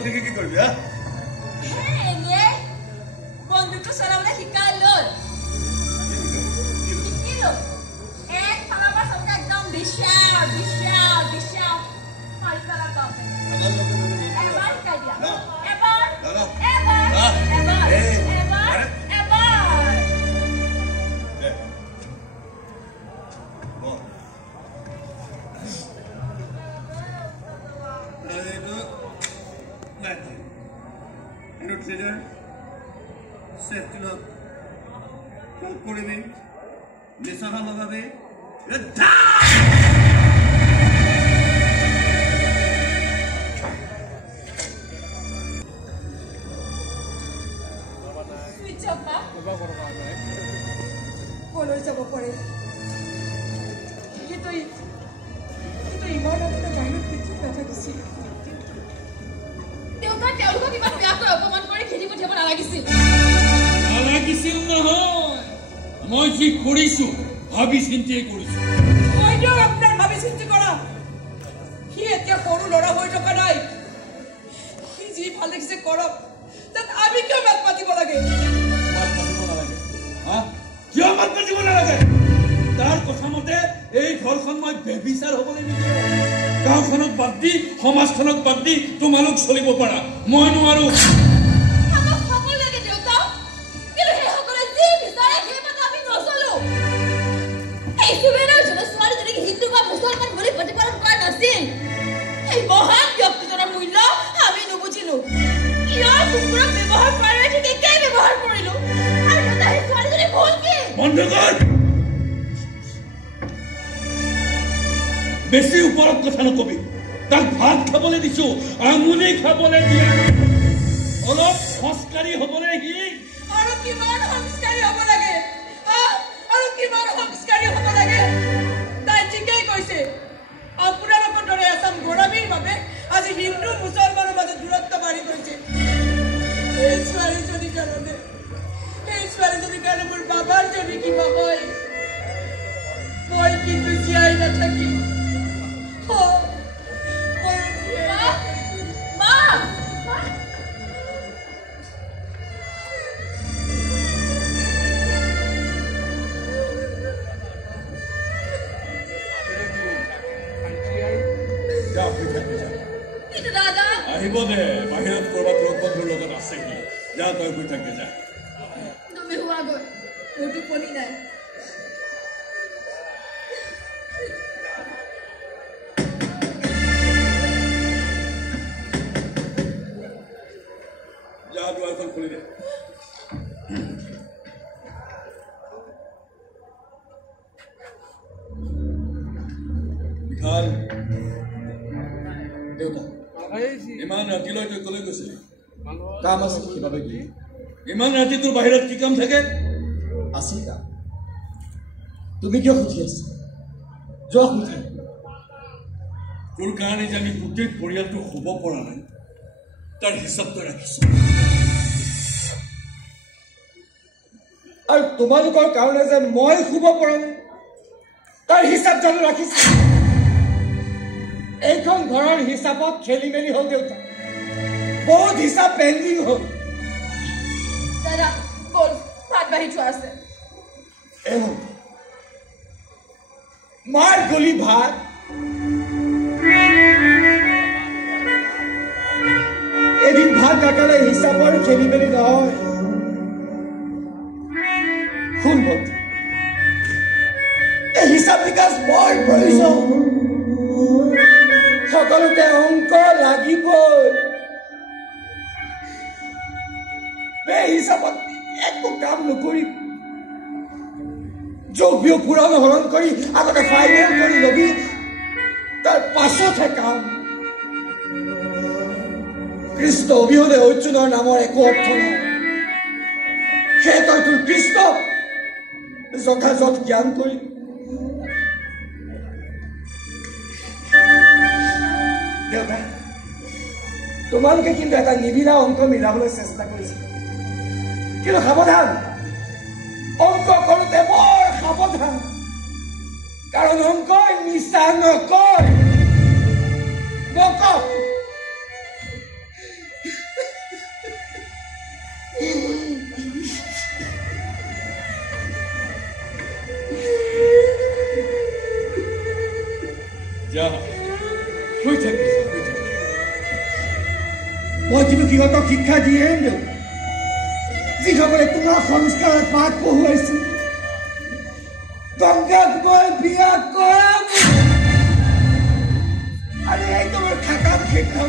ভণ্টিকে কি কৰিবি? বন্ধুটো চলাবলৈ শিকাই লৈ শিকিলো এক ফালৰ পৰা চবকে একদম বিশ্বাস এবাৰ শিকাই দিয়া এবাৰ safety lock. Call Kurimi. Nisana Magabe. Switch off, ma. Follow is over for it. Ito iman ako na bayot dito natakisi. Deota, তেওঁলোকক কিমান বেয়াকৈ অপমান কৰি খেলি পঠিয়াব নালাগিছিল নহয় মই যি কৰিছো ভাবি চিন্তিয়ে কৰিছো মইতো আপোনাৰ ভাবি চিন্তি কৰা সি এতিয়া সৰু ল'ৰা হৈ থকা নাই সি যি ভাল দেখিছে কৰক তাত আমি কিয় মাত পাতিব লাগে কিয় মাত পাতিব নালাগে তাৰ কথা মতে এই ঘৰখন মই বেবিচাৰ হ'বলৈ নিদিওঁ গাঁওখনক বাদ দি সমাজখনক বাদ দি তোমালোক চলিব পাৰা মই নোৱাৰো এই মহান ব্যক্তিজনৰ মূল্য আমি নুবুজিলো ইয়াৰ কুকুৰক ব্যৱহাৰ কৰে ঠিক একেই ব্যৱহাৰ কৰিলো আৰু তাই ছোৱালীজনী ভুল কি বন্ধ কৰ বেছি ওপৰত কথা নকবি তাক ভাত খাবলৈ দিছো আঙুলি খাবলৈ দিয়া অলপ সংস্কাৰী হ'বলৈ শিক আৰু কিমান সংস্কাৰী হ'ব লাগে আৰু কিমান সংস্কাৰী হ'ব লাগে তাই ঠিকেই কৈছে আপোনালোকৰ দৰে এচাম গৌৰৱীৰ বাবে আজি হিন্দু মুছলমানৰ মাজত দূৰত্ব বাঢ়ি গৈছে এই ছোৱালীজনীৰ কাৰণে মোৰ বাবাৰ যদি কিবা হয় মই কিন্তু জীয়াই নাথাকিম আহিব দে বাহিৰত কৰবাত লগ বন্ধুৰ লগত আছে কি যা তই গৈ থাকে যা তুমি হোৱা গৈ মোৰ টোপনি নাই যা দুৱাৰখন খুলি দে বিশাল দেউতা ইমান ৰাতিলৈ তই কলৈ গৈছিলি কাম আছিল সেইবাবে গৈ ইমান ৰাতি তোৰ বাহিৰত কি কাম থাকে আছিল কাম তুমি কিয় সুধি আছা যোৱা সুধি তোৰ কাৰণে যে আমি গোটেই পৰিয়ালটো শুব পৰা নাই তাৰ হিচাপ তই ৰাখিছ আৰু তোমালোকৰ কাৰণে যে মই শুব পৰা নাই তাৰ হিচাপ জানো ৰাখিছো এইখন ঘৰৰ হিচাপত খেলি মেলি হ'ল দেউতা বহুত হিচাপ পেণ্ডিং হ'ল দাদা বল ভাত বাঢ়ি থোৱা আছে মাৰ গলি ভাত এদিন ভাত নাখালে হিচাপৰ খেলি মেলি নহয় শুন ভণ্টি এই হিচাপ নিকাচ বৰ প্ৰয়োজন সকলোতে অংক লাগিবই এই হিচাপত একো কাম নকৰি যোগ্য পুৰণ হৰণ কৰি আগতে ফাইনেল কৰি লবি তাৰ পাছতহে কাম কৃষ্ণ অবিহনে অৰ্জুনৰ নামৰ একো অৰ্থ নাই সেয়ে তই তোৰ কৃষ্ণ যথাযথ জ্ঞান কৰি দেউতা তোমালোকে কিন্তু এটা নিবিড়া অংক মিলাবলৈ চেষ্টা কৰিছে কিন্তু সাৱধান অংক কৰোঁতে বৰ সাৱধান কাৰণ অংকই মিছা নকয় যা শুই থাকিস মই কিন্তু সিহঁতক শিক্ষা দিয়ে দিওঁ যিসকলে তোমাৰ সংস্কাৰত পাঠ পঢ়ুৱাইছিল গংগাক মই বিয়া কৰাম আৰু এই তোমাৰ খাতাত শিক্ষা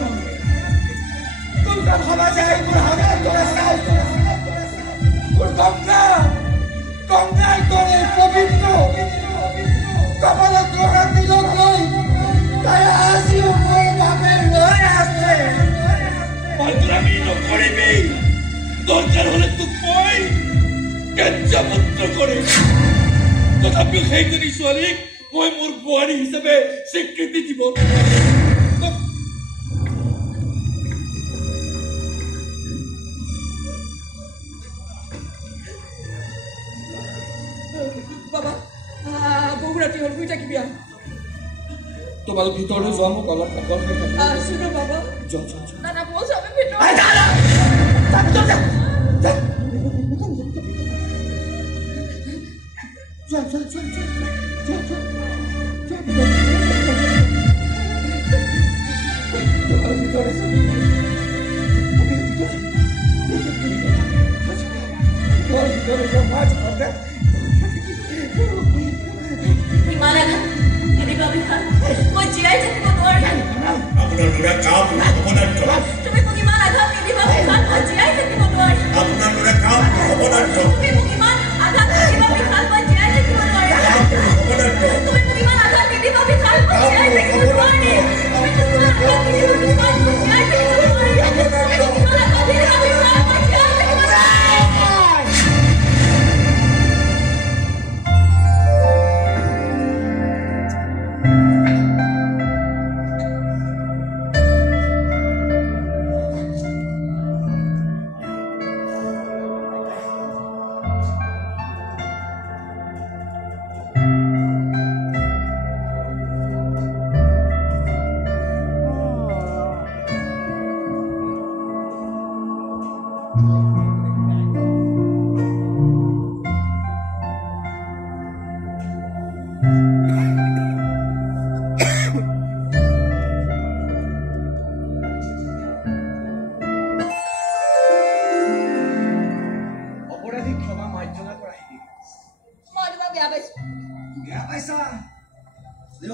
তোলকান সমাজে মোৰ হাগত তোলা চাই মোৰ গংগাৰ দৰে পবিত্ৰ কপালত তোলা তিলক লৈ তাই আজিও মোৰ বাবে ৰৈ আছে পাগলামি নকৰিবি দৰকাৰ হলে তোক মই কাৰ্যপুত্ৰ কৰিম তথাপিও সেইজনী ছোৱালীক মই মোৰ বোৱাৰী হিচাপে স্বীকৃতি দিব বাবা বহু ৰাতি হ'ল শুই থাকিবি তোমালোক ভিতৰলৈ যোৱা মোক অলপ শুনো বাবা দাদা বলছো আমি ভিতৰত মই জীয়াই থাকিব নোৱাৰিম আপোনাৰ ল'ৰা কাম অপদাৰ্থ তুমি মোক ইমান আঘাত নিদিবা বিশাল মই জীয়াই থাকিব নোৱাৰিম আপোনাৰ ল'ৰা কাম অপদাৰ্থ তুমি মোক ইমান আঘাত নিদিবা বিশাল মই জীয়াই থাকিব নোৱাৰিম অপদাৰ্থ তুমি মোক ইমান আঘাত নিদিবা বিশাল মই জীয়াই থাকিব নোৱাৰিম তুমি মোক ইমান আঘাত নিদিবা বিশাল মই জীয়াই থাকিব নোৱাৰিম তুমি মোক ইমান আঘাত নিদিবা বিশাল মই জীয়াই থাকিব নোৱাৰিম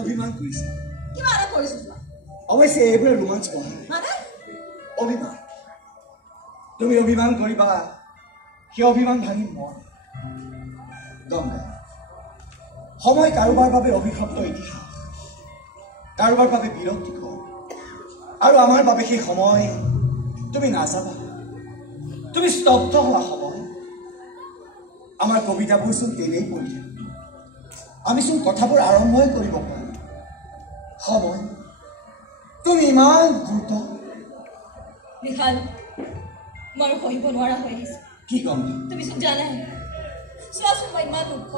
অভিমান কৰিছে কিবা এটা কৰিছো অৱশ্যে এইবোৰে ৰোমাঞ্চ বঢ়ায় অভিমান তুমি অভিমান কৰিবা সেই অভিমান ভাঙিম মই গংগা সময় কাৰোবাৰ বাবে অভিশপ্ত ইতিহাস কাৰোবাৰ বাবে বিৰক্তিকৰ আৰু আমাৰ বাবে সেই সময় তুমি নাযাবা তুমি স্তব্ধ হোৱা সময় আমাৰ কবিতাবোৰ চোন তেনেই পৰি থাকে আমি চোন কথাবোৰ আৰম্ভই কৰিব পাৰোঁ সময় তুমি ইমান দ্ৰুত বিশাল মই সহিব নোৱাৰা হৈ আহিছো কি কম তুমি চোন জানাই চোৱাচোন মই ইমান দুখ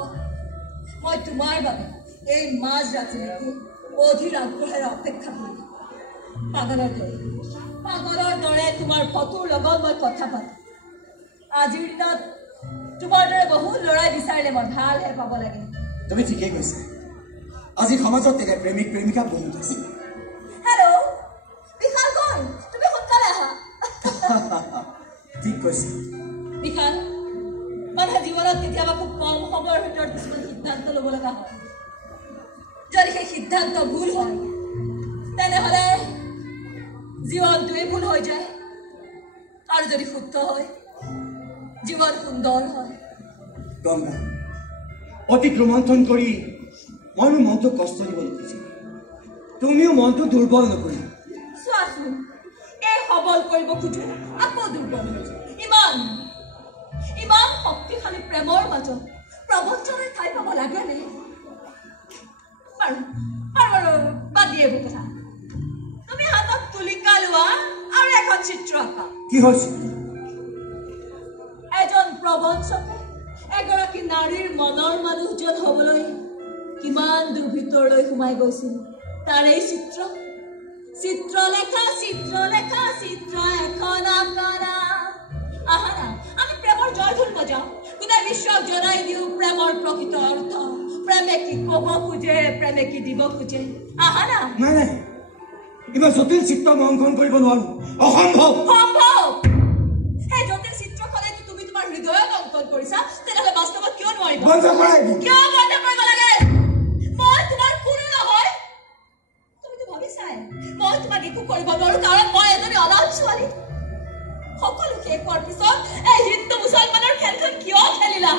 মই তোমাৰ বাবে এই মাজ ৰাতিলৈকে অধীৰ আগ্ৰহেৰে অপেক্ষা কৰি পাগলৰ দৰে তোমাৰ ফটোৰ লগত মই কথা পাতো আজিৰ দিনত তোমাৰ দৰে বহুত ল'ৰাই বিচাৰিলে মই ভালহে পাব লাগে তুমি ঠিকেই কৈছা আজি সমাজত তেনে প্ৰেমিক প্ৰেমিকা বহুত আছে হেল্ল' বিশাল কোন তুমি সোনকালে আহা ঠিক কৈছা বিশাল মানুহে জীৱনত কেতিয়াবা খুব কম সময়ৰ ভিতৰত কিছুমান সিদ্ধান্ত ল'ব লগা হয় যদি সেই সিদ্ধান্ত ভুল হয় তেনেহ'লে জীৱনটোৱেই ভুল হৈ যায় আৰু যদি শুদ্ধ হয় জীৱন সুন্দৰ হয় গংগা অতি ৰোমন্থন কৰি মই মোৰ মনটোক কষ্ট দিব নোখোজো তুমিও মনটো দুৰ্বল নকৰিবা চোৱাচোন এই সবল কৰিব খোজো আকৌ দুৰ্বল ইমান শক্তিশালী প্ৰেমৰ মাজত প্ৰবঞ্চনাৰ ঠাই পাব লাগেনে বাৰু বাদ দিয়ে এইবোৰ কথা তুমি হাতত তুলিকা লোৱা আৰু এখন চিত্ৰ আঁকা কি হৈছে এজন প্ৰবঞ্চকে এগৰাকী নাৰীৰ মনৰ মানুহজন হ'বলৈ কিমান দূৰ ভিতৰলৈ সোমাই গৈছিল তাৰ এই চিত্ৰলেখা এখন আঁকা আহা না আমি প্ৰেমৰ জয়ধুল বজাওঁ গোটেই বিশ্বক জনাই দিওঁ প্ৰেমৰ প্ৰকৃত অৰ্থ প্ৰেমে কি ক'ব খোজে প্ৰেমে কি দিব খোজে আহা না নাই নাই ইমান জটিল চিত্ৰ মই অংকন কৰিব নোৱাৰো অসম্ভৱ সম্ভৱ সেই জটিল চিত্ৰখনে তুমি তোমাৰ হৃদয়ত অংকন কৰিছা তেনেহ'লে বাস্তৱত কিয় নোৱাৰিবা বন্ধ কৰাই কিয় বন্ধ কৰিব লাগে মই তোমাৰ কোনো নহয় তুমিতো ভাবিছাই মই তোমাক একো কৰিব নোৱাৰো কাৰণ মই এজনী অনাথ ছোৱালী সকলো শেষ হোৱাৰ পিছত এই হিন্দু মুছলমানৰ খেলখন কিয় খেলিলা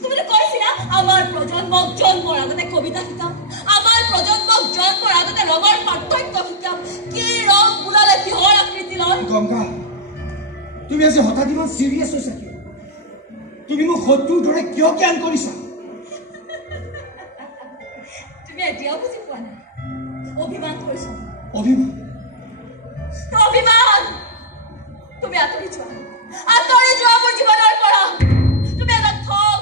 তুমিতো কৈছিলা আমাৰ প্ৰজন্মক জন্মৰ আগতে কবিতা শিকাম আমাৰ প্ৰজন্মক জন্মৰ আগতে ৰঙৰ পাৰ্থক্য শিকাম কি ৰং বুলালে কিহৰ আকৃতি লয় গংগা তুমি আজি হঠাৎ ইমান চিৰিয়াছ হৈছা কিয় তুমি মোক শত্ৰুৰ দৰে কিয় জ্ঞান কৰিছা তুমি এতিয়াও বুজি পোৱা নাই অভিমান কৰিছা অভিমান অভিমান তুমি আঁতৰি যোৱা মোৰ জীৱনৰ পৰা তুমি এটা ঠগ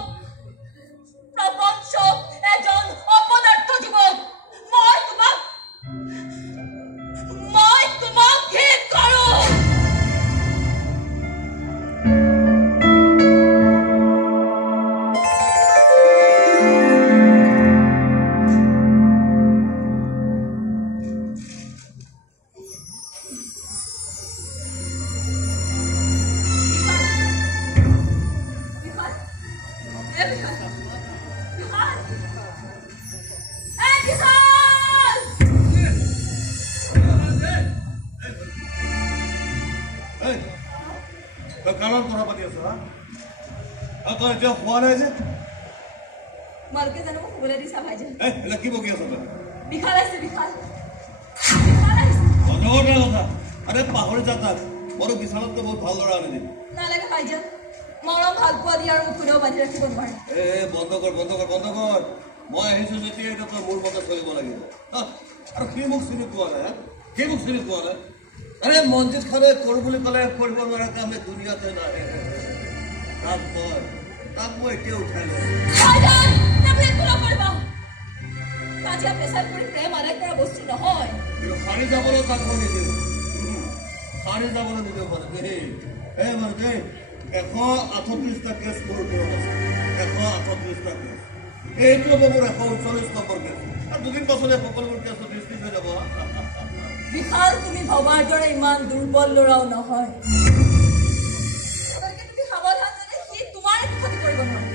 প্ৰপঞ্চক এজন অপদাৰ্থ যুৱক মই তোমাক ঘৃণ কৰোঁ মালকে জানো মোক শুবলৈ দিছা ভাইজন কি বকি আছ বিশাল আহিছে আৰে পাহৰি যা তাক মোৰ বিছানাতকৈ বহুত ভাল ল'ৰা আনি দিম নালাগে ভাইজন মৰম ভাল পোৱা দি আৰু মোক কোনেও বান্ধি ৰাখিব নোৱাৰে বন্ধ কৰ মই আহিছো যেতিয়া এটা তই মোৰ মতে চলিব লাগিব আৰু সি মোক চিনি পোৱা নাই আৰে মনজিত খানে কৰো বুলি ক'লে কৰিব নোৱাৰা কাম এই দুনিয়াতে নাই তাক মই এতিয়া উঠাই লওঁ কাজিয়া প্ৰেছাৰ কৰি প্ৰেম আদায় কৰা বস্তু নহয় কিন্তু সাৰি যাবলৈ তাক মই নিদিওঁ মানে দেই 138টা কেছ মোৰ ওপৰত আছে 138টা কেছ এইটো হ'ব মোৰ 139 নম্বৰ কেছ আৰু দুদিন পাছতে সকলোবোৰ কেছ ডিছমিছ হৈ যাব বিশাল তুমি ভবাৰ দৰে ইমান দুৰ্বল ল'ৰাও নহয় তুমি সাৱধান যেনে সি তোমাৰ একো ক্ষতি কৰিব নোৱাৰে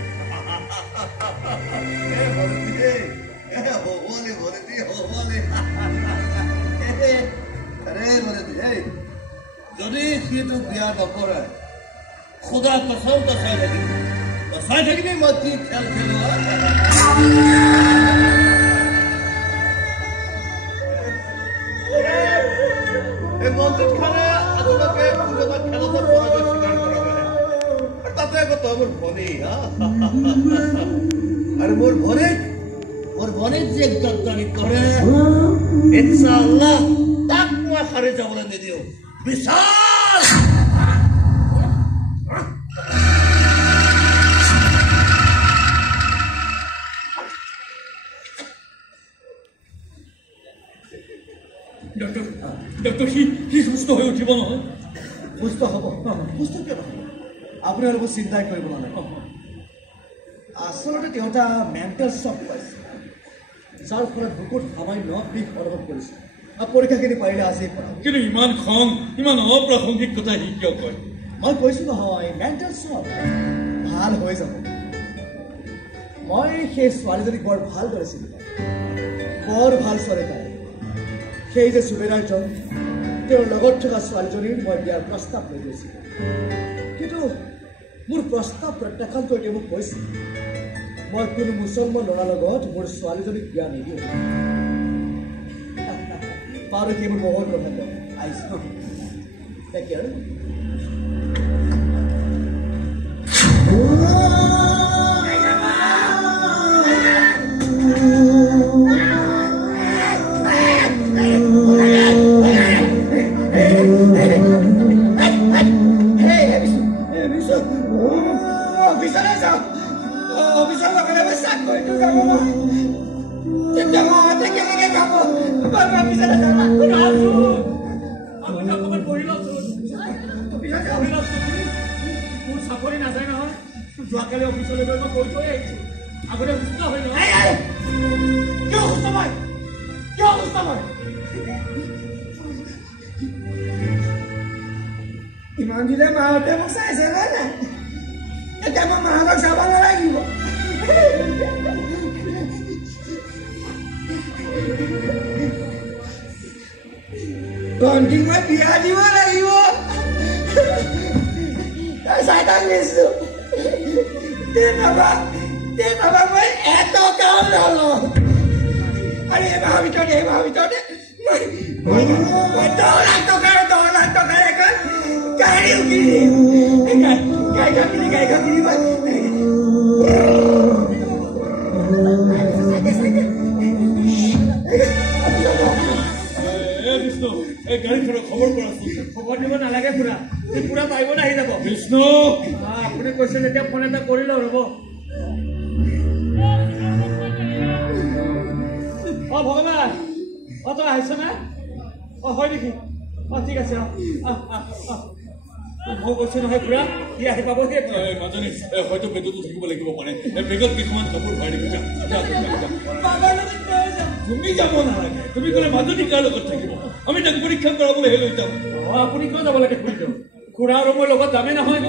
যদি সিটো বিয়া নকৰে খুদা কসম চাই থাকিবি মই কি খেল খেলো মনজিত খানে আচলতে খেলতে পৰাজয় স্বীকাৰ কৰা নাই তাতে আকৌ তই মোৰ ভনী আৰু মোৰ ভনীক যে গদ্দাৰি কৰে ইনশাআল্লাহ তাক মই সাৰি যাবলৈ নিদিওঁ বিশাল ডক্টৰ সি সুস্থ হৈ উঠিব নহয় সুস্থ হ'ব সুস্থ কিয় নহ'ব আপুনি অলপ চিন্তাই কৰিব নালাগে আচলতে তেওঁ এটা মেণ্টেল শ্বক পাইছে যাৰ ফলত বুকুত সামান্য বিষ অনুভৱ কৰিছে পৰীক্ষাখিনি পাৰিলে আজি কিন্তু ইমান খং ইমান অপ্ৰাসংগিক কথা সি কিয় কয় মই কৈছোঁ নহয় মেণ্টেল শ্বক ভাল হৈ যাব মই সেই ছোৱালীজনীক বৰ ভাল কৰিছিলোঁ বৰ ভাল ছোৱালী তাই সেই যে সুবেদাৰজন তেওঁৰ লগত থকা ছোৱালীজনীৰ মই বিয়াৰ প্ৰস্তাৱ লৈ গৈছিলোঁ কিন্তু মোৰ প্ৰস্তাৱ প্ৰত্যাখ্যান কৰি তেওঁ মোক কৈছিল মই কোনো মুছলমান ল'ৰাৰ লগত মোৰ ছোৱালীজনীক বিয়া নিদিওঁ বাৰু কি মোৰ বহুত কথা কয় আহিছোঁ তাকে আৰু চাকৰি নাযায় নহয় যোৱাকালি অফিচলৈ গৈ মই কৈ থৈ আহিছোঁ আগতে সুস্থ হৈ লওঁ কিয় সুস্থ মই কিয় সুস্থ মই ইমান দিনে মাহঁতে মোক চাইছে নাই নাই এতিয়া মই মাহঁতক চাব নালাগিব ভণ্টিক মই বিয়া দিব লাগিব চাইতাক নিছো তেনেবা মই এটকাও নলওঁ আৰু এই মাহৰ ভিতৰতে মই 10 লাখ টকাৰ এখন গাড়ীও কিনিম গাড়ীখন কিনি মই বিষ্ণু এই গাড়ীখনৰ খবৰ কৰাচোন খবৰ দিব নালাগে খুৰা পুৰা পাৰিব না আহি যাব বিষ্ণু আপুনি কৈছে যেতিয়া ফোন এটা কৰি লওঁ ৰ'ব ভগৱান তই আহিছ না হয় নেকি ঠিক আছে মই কৈছো নহয় খুৰা সি আহি পাব মাজনী হয়তো বেগতো থাকিব লাগিব পাৰে বেগত কিছুমান কাপোৰ ভৰাই দিবি তুমি যাব নালাগে তুমি ক'লে মাজনী কাৰ লগত থাকিব আমি তাক পৰীক্ষা কৰাবলৈহে লৈ যাম আপুনি কিয় যাব লাগে খুৰী খুৰা আৰু মই লগত যামেই নহয়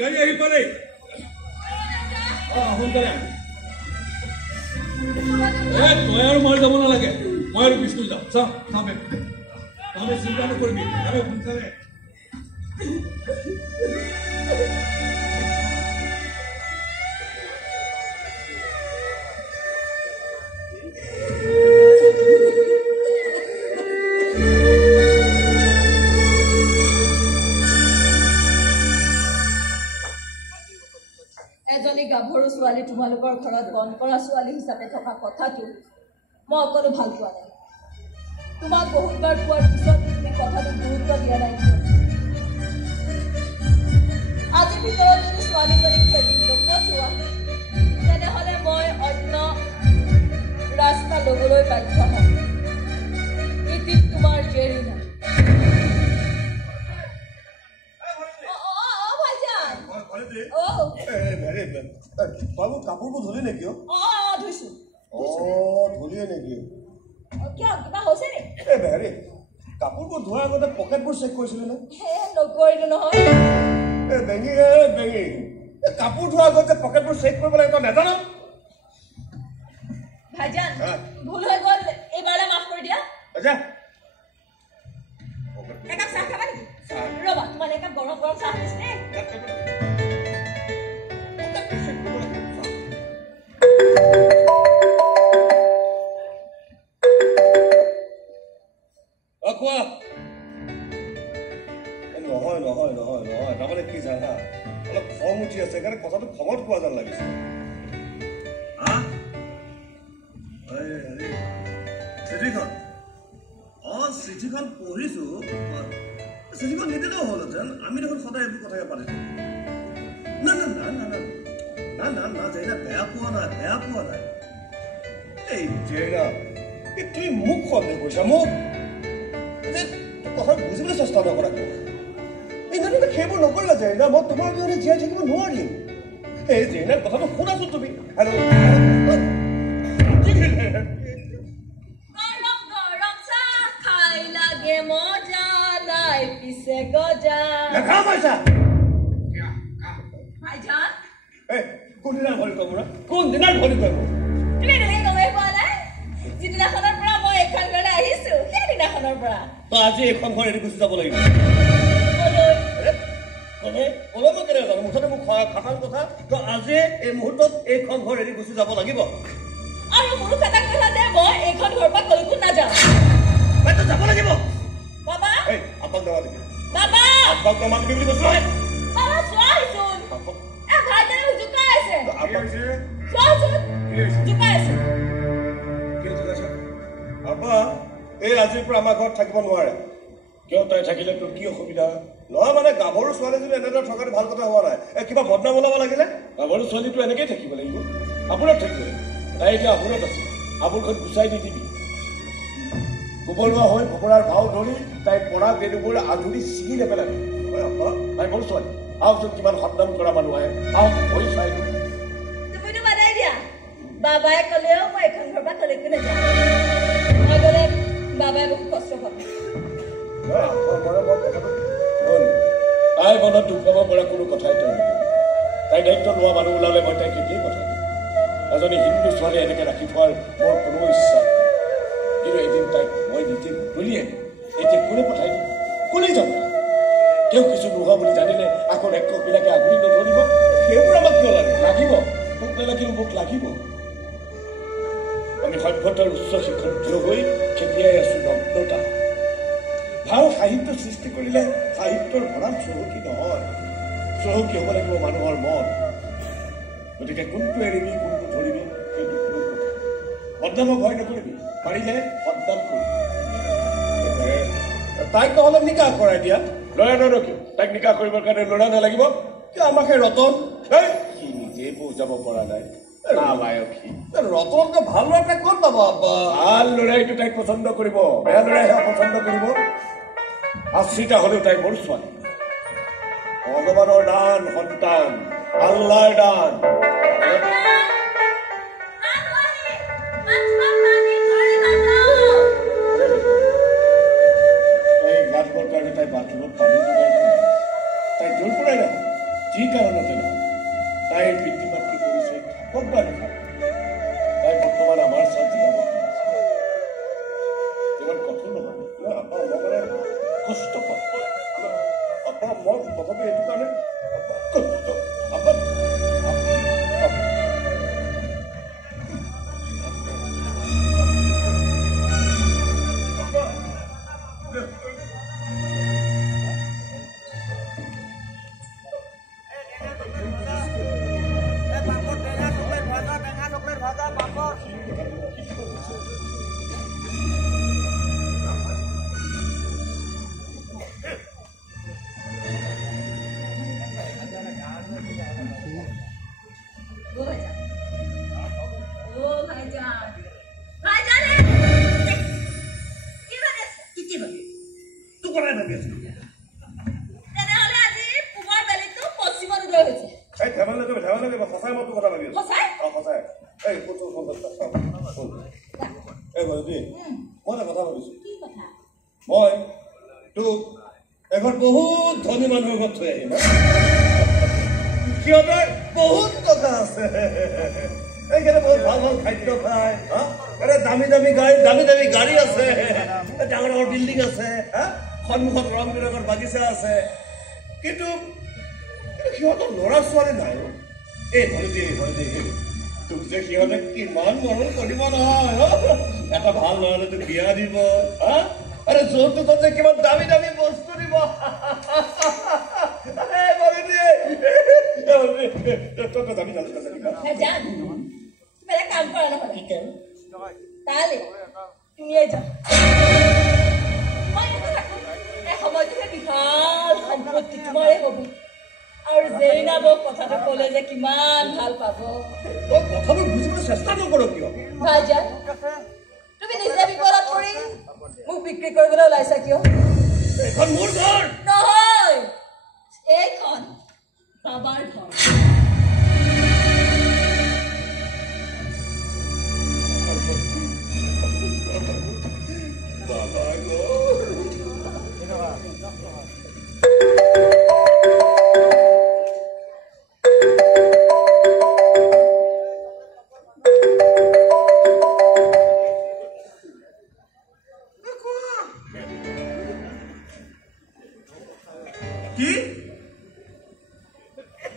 গাড়ী আহি পালে সোনকালে তই আৰু মই যাব নালাগে মই আৰু বিষ্ণু যাম চাওঁ তহঁতে চিন্তা নকৰিবি আমি সোনকালে এজনী গাভৰু ছোৱালী তোমালোকৰ ঘৰত বন্ধ কৰা ছোৱালী হিচাপে থকা কথাটো মই অকণো ভাল পোৱা নাই তোমাক বহুতবাৰ পোৱাৰ পিছত তুমি কথাটো গুৰুত্ব দিয়া নাই আজিৰ ভিতৰত যদি ছোৱালীজনীক খেদি নপঠোৱা তেনেহ'লে মই অন্য ৰাস্তা ল'বলৈ বাধ্য হ'ম ইটিত তোমাৰ জেৰি নাই বাবু কাপোৰবোৰ ধুলি নেকি ধুইছো ধুলিয়ে নেকি কিয় কিবা হৈছে নে হেৰি কাপোৰবোৰ ধোৱাৰ আগতে পকেটবোৰ চেক কৰিছিলে নে নকৰিলো নহয় বেঙি কাপোৰ ধোৱাৰ আগতে পকেটবোৰ চেক কৰিব লাগে তই নাজানো ভাইজান ভুল হৈ গ'ল এইবাৰলৈ মাফ কৰি দিয়া একাপ চাহ খাবা নেকি ৰ'বা তোমাৰ একাপ গৰম গৰম চাহ দিছে কোৱা নহয় তাৰমানে কি জানা অলপ খং উঠি আছে সেইকাৰণে কথাটো খঙত কোৱা যেন লাগিছে চিঠিখন চিঠিখন পঢ়িছো চিঠিখন নিদিলেও হ'লহেঁতেন আমি দেখোন সদায় এইবোৰ কথাকে পাতিছো না জেইনা বেয়া পোৱা নাই এই জেইনা তুমি মোক সন্দেহ কৰিছা মোক কথা বুজিবলৈ চেষ্টা নকৰা সেইবোৰ নকৰিলা জেইনা মই তোমাৰ বিহনে জীয়াই থাকিব নোৱাৰিম এই জেইনা কথাটো শুনাচোন তুমি কোনদিনাৰ ভৰি কৰিব যিদিনাখনৰ পৰা মই এইখন ঘৰলৈ আহিছো সেইদিনাখনৰ পৰা তই আজি এইখন ঘৰ এৰি গুচি যাব লাগিব মুঠতে মোক খাটাৰ কথা তই আজি এই মুহূৰ্তত এইখন ঘৰ এৰি গুচি যাব লাগিব আৰু মোৰো খাটাৰ কথা যে মই এইখন ঘৰৰ পৰা কলৈকো নাযাওঁ তই যাব লাগিব বাবা আপাক যাবা লাগিব বাবা আপাক জমা দিবি বুলি কৈছো বাবা চোৱাচোন ভাইটাই জোকাই আছে চোৱাচোন জোকাই আছে আপা এই আজিৰ পৰা আমাৰ ঘৰত থাকিব নোৱাৰে কিয় তাই থাকিলে তোৰ কি অসুবিধা নহয় মানে গাভৰু ছোৱালীজনী এনেদৰে থকাটো ভাল কথা হোৱা নাই কিবা বদনাম ওলাব লাগিলে গাভৰু ছোৱালীটো এনেকেই থাকিব লাগিব আপোনাৰ থাকিব তাই এতিয়া আপোনাৰ আছে আবুলখন গুচাই দি দিবি কোবলোৱা হৈ ভোপৰাৰ ভাও ধৰি তাই পৰা বেলুবোৰ আধুৰি ছিঙি নেপেলাবি তাই মোৰ ছোৱালী আহকচোন কিমান সন্ধান কৰা মানুহ আহে আহক ভৰি চাই দিওঁ তুমিতো বাধাই দিয়া বাবাই ক'লেও মই এখন ঘৰৰ পৰা ক'লৈকো নাযাওঁ মই গ'লে বাবাই বহুত কষ্ট পাব তাই মনত দুখ পাব পৰা কোনো কথাই তই তাই দায়িত্ব লোৱা মানুহ ওলালে মই তাইক কেতিয়াই পঠাই দিম এজনী হিন্দু ছোৱালী এনেকৈ ৰাখি থোৱাৰ মোৰ কোনো ইচ্ছা কিন্তু এদিন তাইক মই নিজে গলিয়ে এতিয়া কোনে পঠাই দিম কোনে যাম কেউ কিছু নোহোৱা বুলি জানিলে আকৌ লেখকবিলাকে আগুৰি নধৰিব সেইবোৰ আমাক কিয় লাগে লাগিব মোক নালাগিব মোক লাগিব আমি সভ্যতাৰ উচ্চ শিক্ষণ থিয় হৈ খেপিয়াই আছো নগ্নতা ভাল সাহিত্য সৃষ্টি কৰিলে সাহিত্যৰ ভঁৰাল চহকী নহয় চহকী হ'ব লাগিব মানুহৰ মন গতিকে কোনটো এৰিবি কোনটো ধৰিবি সেইটো কোনো কথা বদনামক ভয় নকৰিবি পাৰিলে বদনাম কৰিবি তাইক নহ'লে নিকাহ কৰাই দিয়া ল'ৰা নৰকিও তাইক নিকাহ কৰিবৰ কাৰণে ল'ৰা নালাগিব কিয় আমাক সেই ৰতন সি নিজে বুজাব পৰা নাই ৰতনকে ভাল ল'ৰাটা ক'ত পাব ভাল ল'ৰাইটো তাইক পচন্দ কৰিব বেয়া ল'ৰাইহে পচন্দ কৰিব আশ্ৰিতা হ'লেও তাই মোৰ ছোৱালী ভগৱানৰ দান সন্তান আল্লাহৰ দান এই গাঁতবৰ কাৰণে তাই বাথৰুমত পানী যোগাই তাই জোৰ পৰাই নাহে যি কাৰণতে নহয় তাইৰ পিতৃ মাতৃ পৰিচয় ক'তবা দেখা তাই বৰ্তমান আমাৰ চাত জীয়াব ইমান কঠোৰ নহয় আপোনাৰ মগৰে কষ্ট পাব আপোনাৰ মই প্ৰথমে এইটো কাৰণে কষ্ট আপোনাৰ মই তোক এখন বহুত ধনী মানুহৰ ঘৰত থৈ আহিম সিহঁতৰ বহুত টকা আছে এইখানে বহুত ভাল ভাল খাদ্য খায় দামী দামী গাড়ী আছে ডাঙৰ ডাঙৰ বিল্ডিং আছে সন্মুখত ৰং বিৰঙৰ বাগিচা আছে কিন্তু সিহঁতৰ ল'ৰা ছোৱালী নাই এই ভৰিটি তোক যে সিহঁতে কিমান মৰম কৰিব নহয় এটা ভাল ল'ৰালে তোক বিয়া দিব আৰে যৌতুকত যে কিমান দামী দামী বস্তু দিব আৰু জেৰিনাবক কথাটো ক'লে যে কিমান ভাল পাব কথাবোৰ বুজিবলৈ চেষ্টা নকৰো কিয় ভাইজান তুমি নিজে বিপদত পৰি মোক বিক্ৰী কৰিবলৈ ওলাইছা কিয় এইখন মোৰ ঘৰ নহয় এইখন বাবাৰ ঘৰ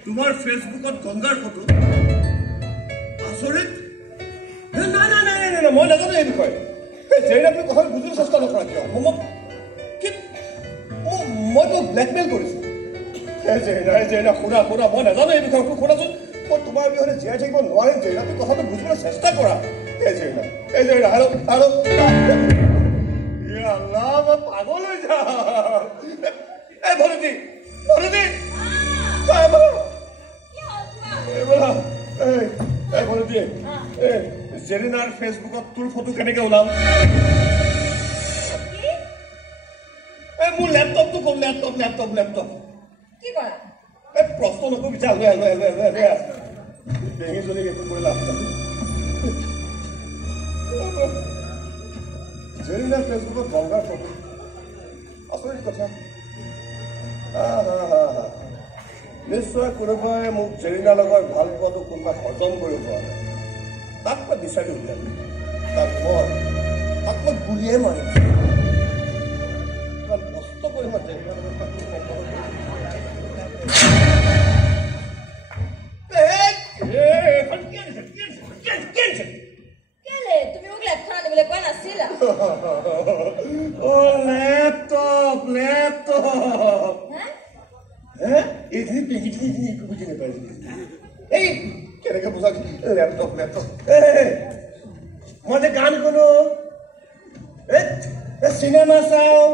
তোমাৰ ফেসবুকত গঙ্গাৰ ফটো আচৰিত না না না না না মই নাজানো এই বিষয়ে জেৰিনা তুমি কথা বুজিবলৈ চেষ্টা নকৰা কিয় মই তোক ব্লেকমেইল কৰিছোঁ জেৰিনা শুনা মই নাজানো এই বিষয়ে শুনাচোন মই তোমাৰ বিষয়ে জীয়াই থাকিব নোৱাৰিম জেৰিনা তুমি কথাটো বুজিবলৈ চেষ্টা কৰা এই জেৰিনা হেল্ল' আল্লাহ মই পাগল হৈ যাম এই ভৰতি জেৰিনাৰ ফেচবুকত তোৰ ফটো কেনেকৈ ওলাম এই মোৰ লেপটপটো কম লেপটপ কি কৰা এই প্ৰশ্ন নকবি যা লৈ বেঙি একো কৰি লাভ নাই জেৰিনাৰ ফেচবুকত গংগাৰ ফটো আচৰিত কথা নিশ্চয় কোনোবাই মোক জেৰিনাৰ লগত ভাল পোৱাটো কোনোবা হজম কৰিব পৰা নাই তাক মই বিচাৰি উলিয়ালো তাক মই গুলিয়ে মাৰিম ইমান কষ্ট কৰি মই জেৰিনাৰ লগত তুমি মোক লেপখন আনিবলৈ কোৱা নাছিলা লেপটপ এইখিনি বুজি নাপাইছিল এই কেনেকে বুজা লেপটপ মই যে গান শুনো চিনেমা চাওঁ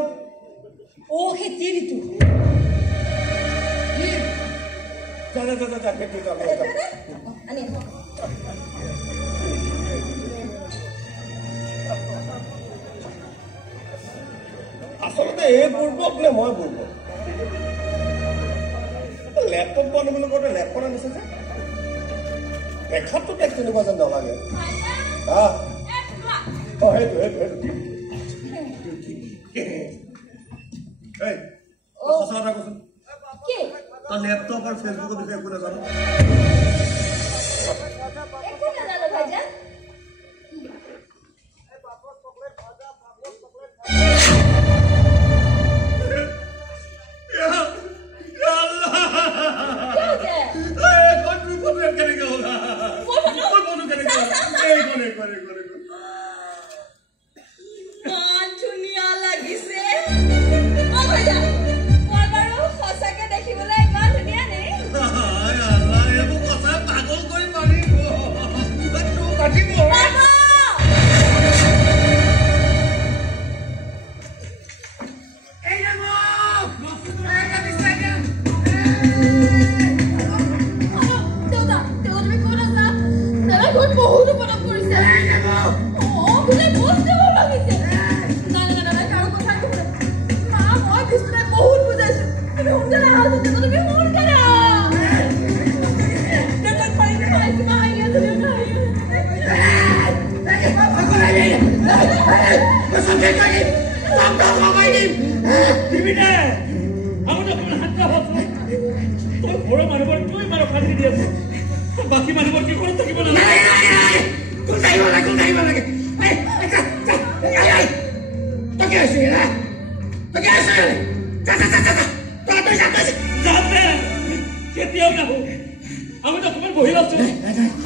সেই টিভিটো আচলতে এই বুৰ্বক নে মই বুৰ্বক লেপটপ আনিবলৈ কওঁতে লেপটপ আনিছে যে দেখাততো তাইক তেনেকুৱা যেন নালাগে সঁচা কথা কচোন তই লেপটপ আৰু ফেচবুকৰ বিষয়ে একো নাজানো বাকী মানুহৰ কি কৰি থাকিব কেতিয়াও নাহো আমি তো অকমান বহি আছো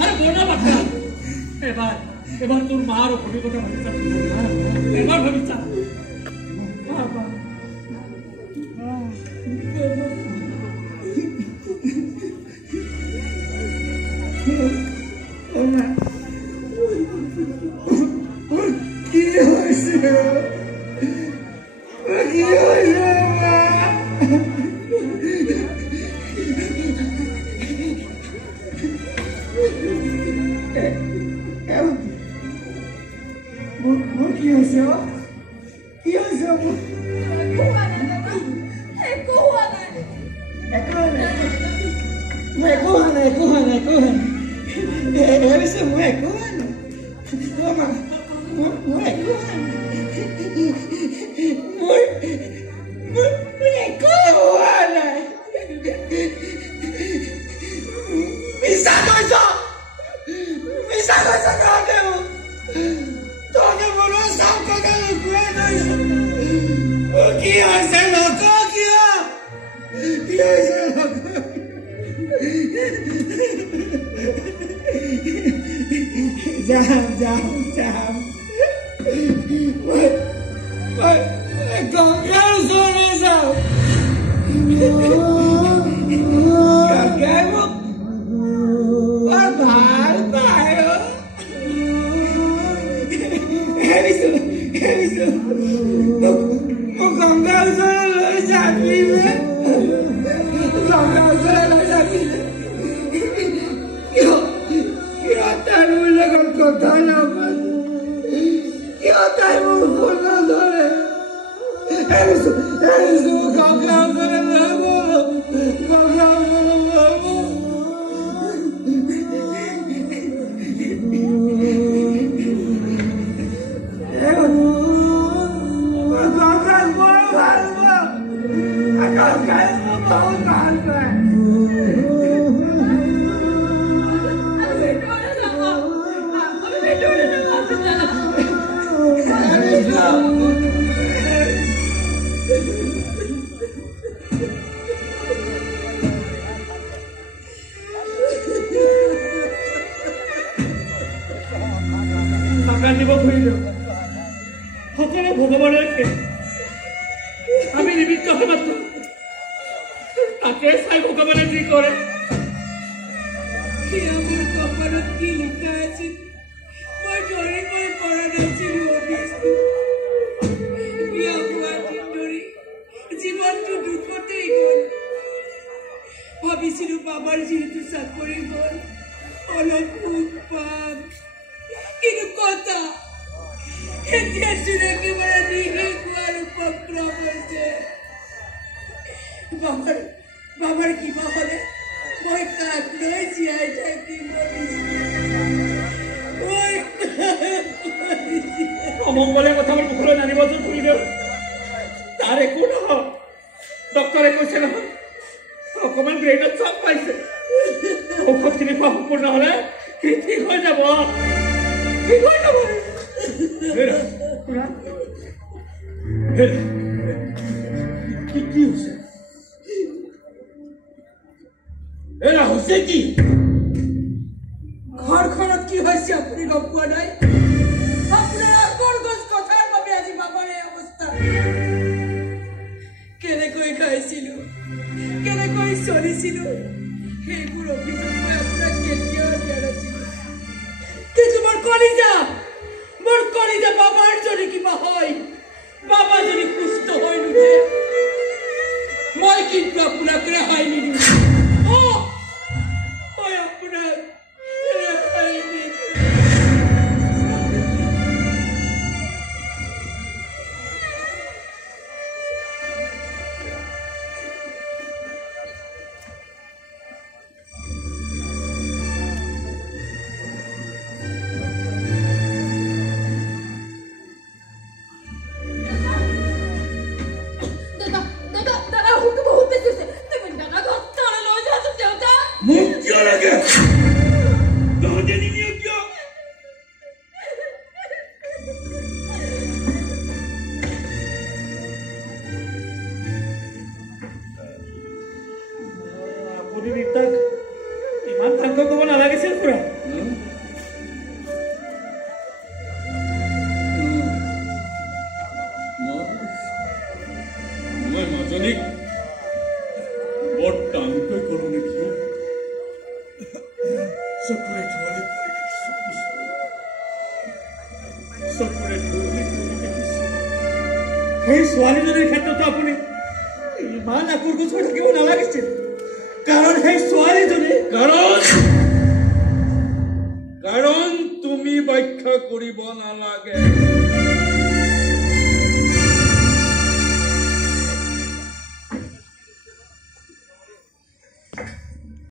আরে বনা বাটা এবার তোর মার অভিজ্ঞতা ভাবিছা এবার ভাবিছা Yo, tan muy legal con সকলে ভগৱানৰ আমি নিমিত্ত মাত্ৰ তাকে চাই ভগৱানে যি কৰে মোৰ কপালত কি লিখা আছিল মই ধৰিব পৰা নাছিলো বিয়া হোৱা দিন ধৰি জীৱনটো দুখতেই গ'ল ভাবিছিলো বাবাৰ যিহেতু চাকৰি গ'ল অলপ সুখ পাম কিন্তু কথা এতিয়া একেবাৰে নিশেষ হোৱাৰ উপক্ৰম হৈছে বাবাৰ কিবা হ'লে মই কাক লৈ জীয়াই থাকিম অমংগলে কথাবোৰ মুখলৈ নানিবচোন শুনি দিয়ক তাৰ একো নহয় ডক্টৰে কৈছে নহয় অকণমান ব্ৰেইনত চাপ পাইছে ঔষধখিনি খোৱা সম্পূৰ্ণ হ'লে সি ঠিক হৈ যাব ঠিক হৈ যাব কি হৈছে এৰা হৈছে কি ঘৰখনত কি হৈছে আপুনি গম পোৱা নাই আপোনাৰ আগৰ গছ কথাৰ বাবে আজি বাবাৰ এই অৱস্থা কেনেকৈ খাইছিলো কেনেকৈ চলিছিলো সেইবোৰ অভিযোগ মই আপোনাক কেতিয়াও দিয়া নাছিলো কিন্তু মোৰ কলিজা বাবাৰ যদি কিবা হয় বাবা যদি সুস্থ হৈ নুঠে মই কিন্তু আপোনাক ৰেহাই নিদিওঁ মই আপোনাক ৰেহাই নিদিওঁ ইমান টাংক ক'ব নালাগিছিল খুৰা মই মাজনীক বৰ টানকৈ কৰোঁ নেকি চকুৰে ধোৱালে পৰি দেখিছোঁ চকুৰে ধোৱালে পৰি দেখিছোঁ সেই ছোৱালীজনীৰ ক্ষেত্ৰতো আপুনি ইমান আকুৰগোচ হৈ থাকিব নালাগিছিল কাৰণ সেই ছোৱালীজনী কাৰণ তুমি ব্যাখ্যা কৰিব নালাগে